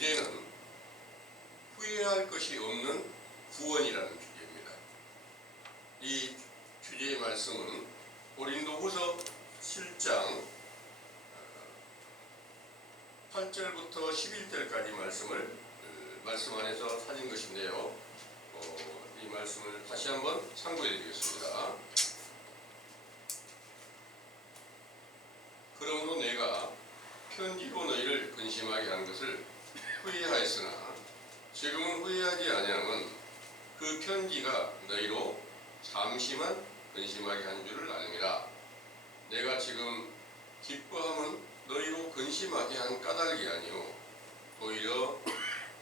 주제는 후회할 것이 없는 구원이라는 주제입니다. 이 주제의 말씀은 고린도후서 7장 8절부터 11절까지 말씀 안에서 찾은 것인데요. 이 말씀을 다시 한번 참고해 드리겠습니다. 그러므로 내가 편지로 너희를 근심하게 한 것을 후회하였으나 지금은 후회하지 아니함은 그 편지가 너희로 잠시만 근심하게 한 줄을 아느니라. 내가 지금 기뻐함은 너희로 근심하게 한 까닭이 아니오 오히려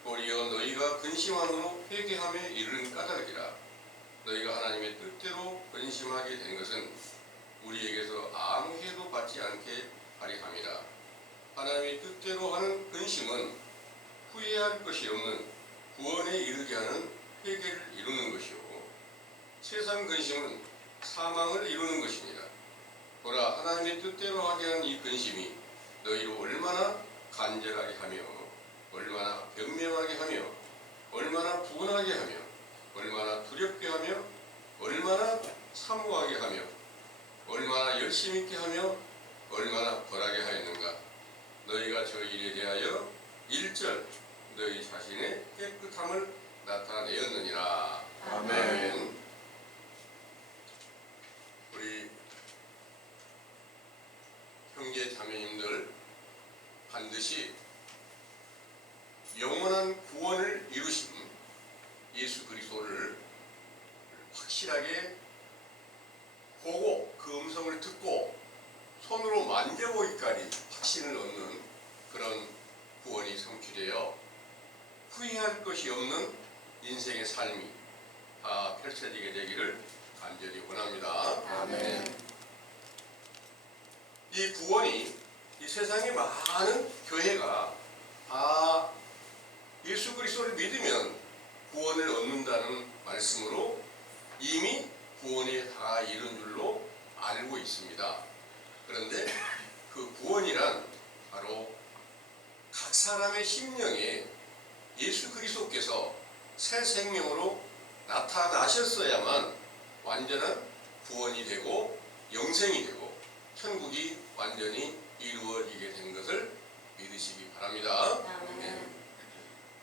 너희가 근심함으로 회개함에 이르는 까닭이라. 너희가 하나님의 뜻대로 근심하게 된 것은 우리에게서 아무 해도 받지 않게 하려 함이라. 하나님의 뜻대로 하는 근심은 후회할 것이 없는 구원에 이르게 하는 회개를 이루는 것이요 세상 근심은 사망을 이루는 것입니다. 보라, 하나님의 뜻대로 하게 하는 이 근심이 너희로 얼마나 간절하게 하며 얼마나 변명하게 하며 얼마나 분하게 하며 얼마나 두렵게 하며 얼마나 사모하게 하며 얼마나 열심 있게 하며 얼마나 벌하게 하였는가. 너희가 저 일에 대하여 1절 너희 자신의 깨끗함을 나타내었느니라. 아멘. 우리 형제 자매님들, 반드시 영원한 구원을 이루신 예수 그리스도를 확실하게 보고 그 음성을 듣고 손으로 만져보기까지 확신을 얻는 그런 구원이 성취되어 후회할 것이 없는 인생의 삶이 다 펼쳐지게 되기를 간절히 원합니다. 아멘. 이 구원이 이 세상의 많은 교회가 다 예수 그리스도를 믿으면 구원을 얻는다는 말씀으로 이미 구원에 다 이른 줄로 알고 있습니다. 그런데 그 구원이란 바로 각 사람의 심령에 예수 그리스도께서 새 생명으로 나타나셨어야만 완전한 구원이 되고 영생이 되고 천국이 완전히 이루어지게 된 것을 믿으시기 바랍니다. 네.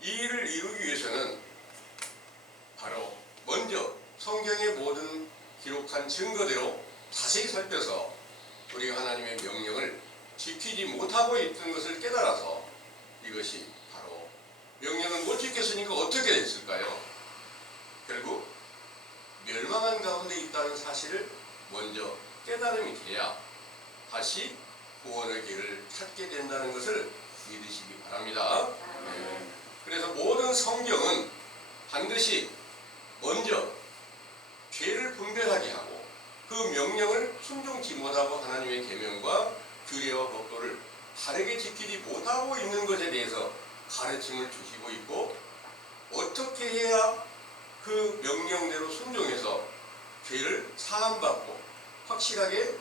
이 일을 이루기 위해서는 바로 먼저 성경의 모든 기록한 증거대로 자세히 살펴서 우리가 하나님의 명령을 지키지 못하고 있던 것을 깨달아서 이것이 바로 명령을 못 지켰으니까 어떻게 됐을까요? 결국 멸망한 가운데 있다는 사실을 먼저 깨달음이 돼야 다시 구원의 길을 찾게 된다는 것을 믿으시기 바랍니다. 그래서 모든 성경은 반드시 먼저 죄를 분별하게 하고 그 명령을 순종치 못하고 하나님의 계명과 규례와 법도를 바르게 지키지 못하고 있는 것에 대해서 가르침을 주시고 있고 어떻게 해야 그 명령대로 순종해서 죄를 사함받고 확실하게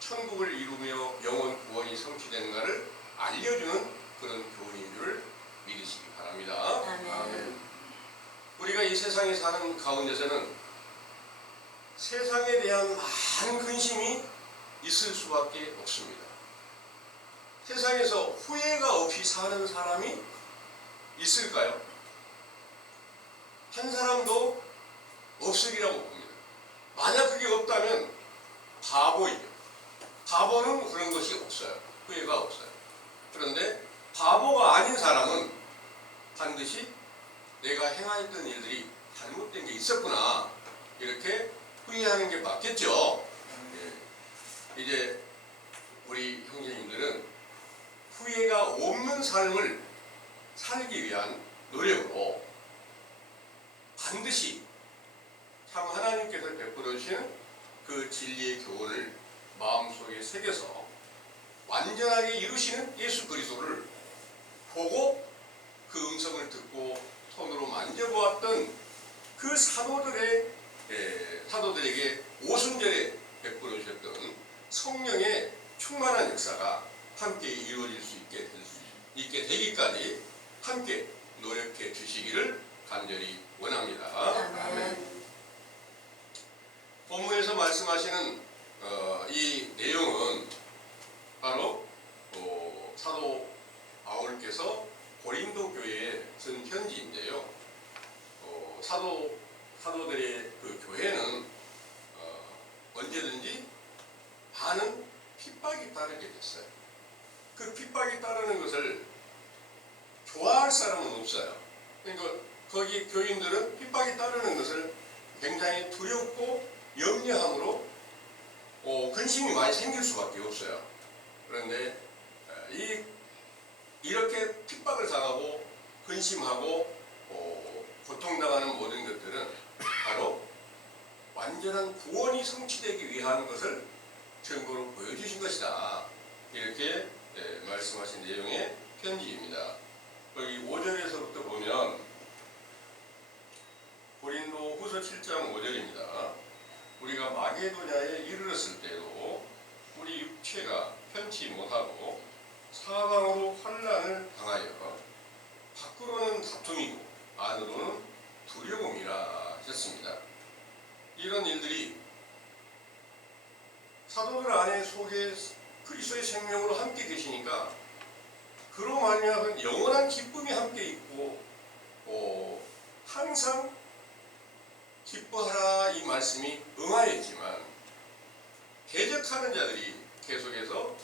천국을 이루며 영원 구원이 성취되는가를 알려주는 그런 교훈인 줄 믿으시기 바랍니다. 아멘. 우리가 이 세상에 사는 가운데서는 세상에 대한 많은 근심이 있을 수밖에 없습니다. 세상에서 후회가 없이 사는 사람이 있을까요? 한 사람도 없으리라고 봅니다. 만약 그게 없다면 바보이죠. 바보는 그런 것이 없어요. 후회가 없어요. 그런데 바보가 아닌 사람은 반드시 내가 행하였던 일들이 잘못된 게 있었구나 이렇게 후회하는 게 맞겠죠. 이제 우리 형제님들은 후회가 없는 삶을 살기 위한 노력으로 반드시 참 하나님께서 베풀어 주시는 그 진리의 교훈을 마음속에 새겨서 완전하게 이루시는 예수 그리스도를 보고 그 음성을 듣고 손으로 만져보았던 그 사도들에게 오순절에 베풀어 주셨던 성령의 충만한 역사가 함께 이루어질 수 있게 되기까지 함께 노력해 주시기를 간절히 원합니다. 아멘. 본문에서 말씀하시는 이 내용은 바로 사도 바울께서 고린도 교회에 쓴 편지인데요. 사도들의 그 교회는 언제든지 많은 핍박이 따르게 됐어요. 그 핍박이 따르는 것을 좋아할 사람은 없어요. 그러니까 거기 교인들은 핍박이 따르는 것을 굉장히 두렵고 염려함으로 근심이 많이 생길 수밖에 없어요. 그런데 이렇게 핍박을 당하고 근심하고 고통당하는 모든 것들은 바로 완전한 구원이 성취되기 위한 것을 증거로 보여주신 것이다. 이렇게 말씀하신 내용의 편지입니다. 여기 5절에서부터 보면 고린도 후서 7장 5절입니다. 우리가 마게도냐에 이르렀을 때도 우리 육체가 편치 못하고 사방으로 환난을 당하여 밖으로는 다툼이고 안으로는 두려움이라 하셨습니다. 이런 일들이 사도들 안에 속에 그리스도의 생명으로 함께 계시니까 그로 말미암아 영원한 기쁨이 함께 있고 항상 기뻐하라 이 말씀이 응하였지만 대적하는 자들이 계속해서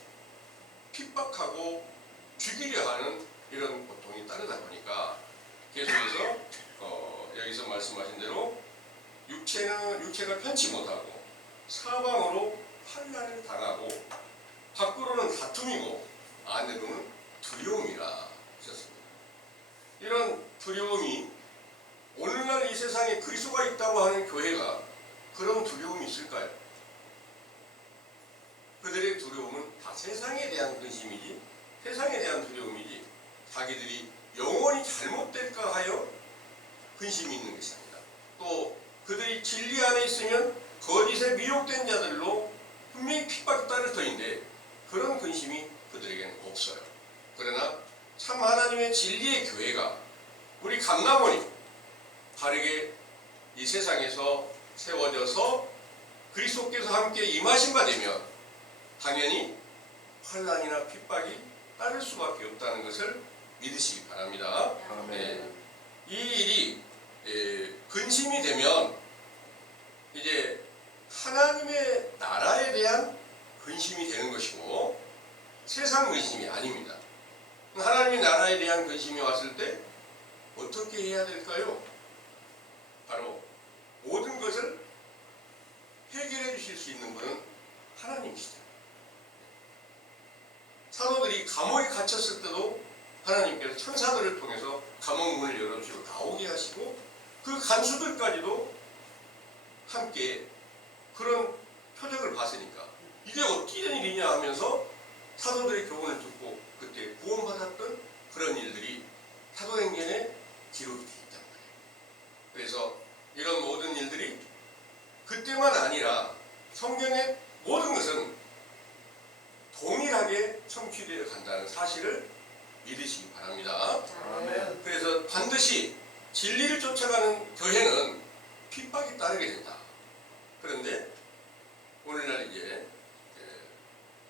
핍박하고 죽이려 하는 이런 고통이 따르다 보니까 계속해서 여기서 말씀하신 대로 육체가 편치 못하고 사방으로 환난을 당하고 밖으로는 다툼이고 안으로는 두려움이라 하셨습니다. 이런 두려움이 오늘날 이 세상에 그리스도가 있다고 하는 교회가 그런 두려움이 있을까요? 그들의 두려움은 다 세상에 대한 근심이지 세상에 대한 두려움이지 자기들이 영원히 잘못될까 하여 근심이 있는 것이 아니다. 또 그들이 진리 안에 있으면 거짓에 미혹된 자들로 분명히 핍박이 따를 터인데 그런 근심이 그들에게는 없어요. 그러나 참 하나님의 진리의 교회가 우리 감남원이 바르게 이 세상에서 세워져서 그리스도께서 함께 임하신 바 되면 당연히 환난이나 핍박이 따를 수밖에 없다는 것을 믿으시기 바랍니다. 네. 이 일이 근심이 되면 이제 하나님의 나라에 대한 근심이 되는 것이고 세상 근심이 아닙니다. 하나님의 나라에 대한 근심이 왔을 때 어떻게 해야 될까요? 바로 모든 것을 해결해 주실 수 있는 분은 하나님이시죠. 사도들이 감옥에 갇혔을 때도 하나님께서 천사들을 통해서 감옥 문을 열어주시고 나오게 하시고 그 간수들까지도 함께 그런 표적을 봤으니까 이게 어떻게 된 일이냐 하면서 사도들의 교훈을 듣고 그때 구원받았던 그런 일들이 사도행전에 기록이 되어 있단 말이에요. 그래서 이런 모든 일들이 그때만 아니라 성경의 모든 것은 동일하게 성취되어 간다는 사실을 믿으시기 바랍니다. 아멘. 그래서 반드시 진리를 쫓아가는 교회는 핍박이 따르게 된다. 그런데 오늘날 이제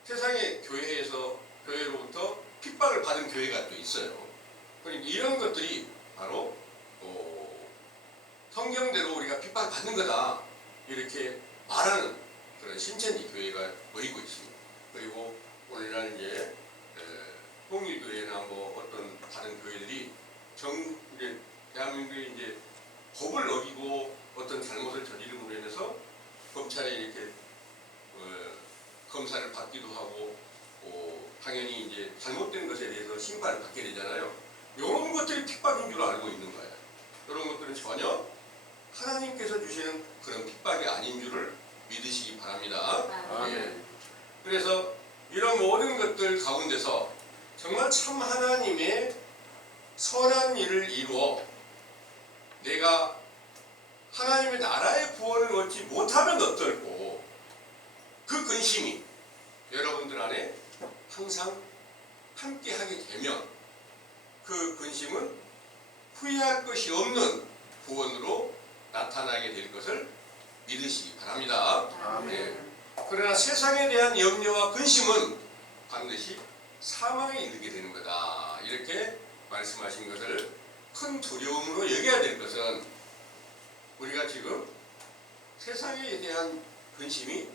세상의 교회로부터 핍박을 받은 교회가 또 있어요. 그러니까 이런 것들이 바로 성경대로 우리가 핍박을 받는 거다 이렇게 말하는 그런 신천지 교회가 모이고 있습니다. 그리고 오늘날 이제 통일교회나 뭐 어떤 다른 교회들이 이제 대한민국의 이제 법을 어기고 어떤 잘못을 저지름으로 인해서 검찰에 이렇게 검사를 받기도 하고 당연히 이제 잘못된 것에 대해서 심판을 받게 되잖아요. 이런 것들이 핍박인 줄 알고 있는 거예요. 이런 것들은 전혀 하나님께서 주시는 그런 핍박이 아닌 줄을 믿으시기 바랍니다. 예. 그래서 이런 모든 것들 가운데서 정말 참 하나님의 선한 일을 이루어 내가 하나님의 나라의 구원을 얻지 못하면 어떨고 그 근심이 여러분들 안에 항상 함께 하게 되면 그 그 근심은 후회할 것이 없는 구원으로 나타나게 될 것을 믿으시기 바랍니다. 네. 그러나 세상에 대한 염려와 근심은 반드시 사망에 이르게 되는 거다. 이렇게 말씀하신 것을 큰 두려움으로 여겨야 될 것은, 우리가 지금 세상에 대한 근심이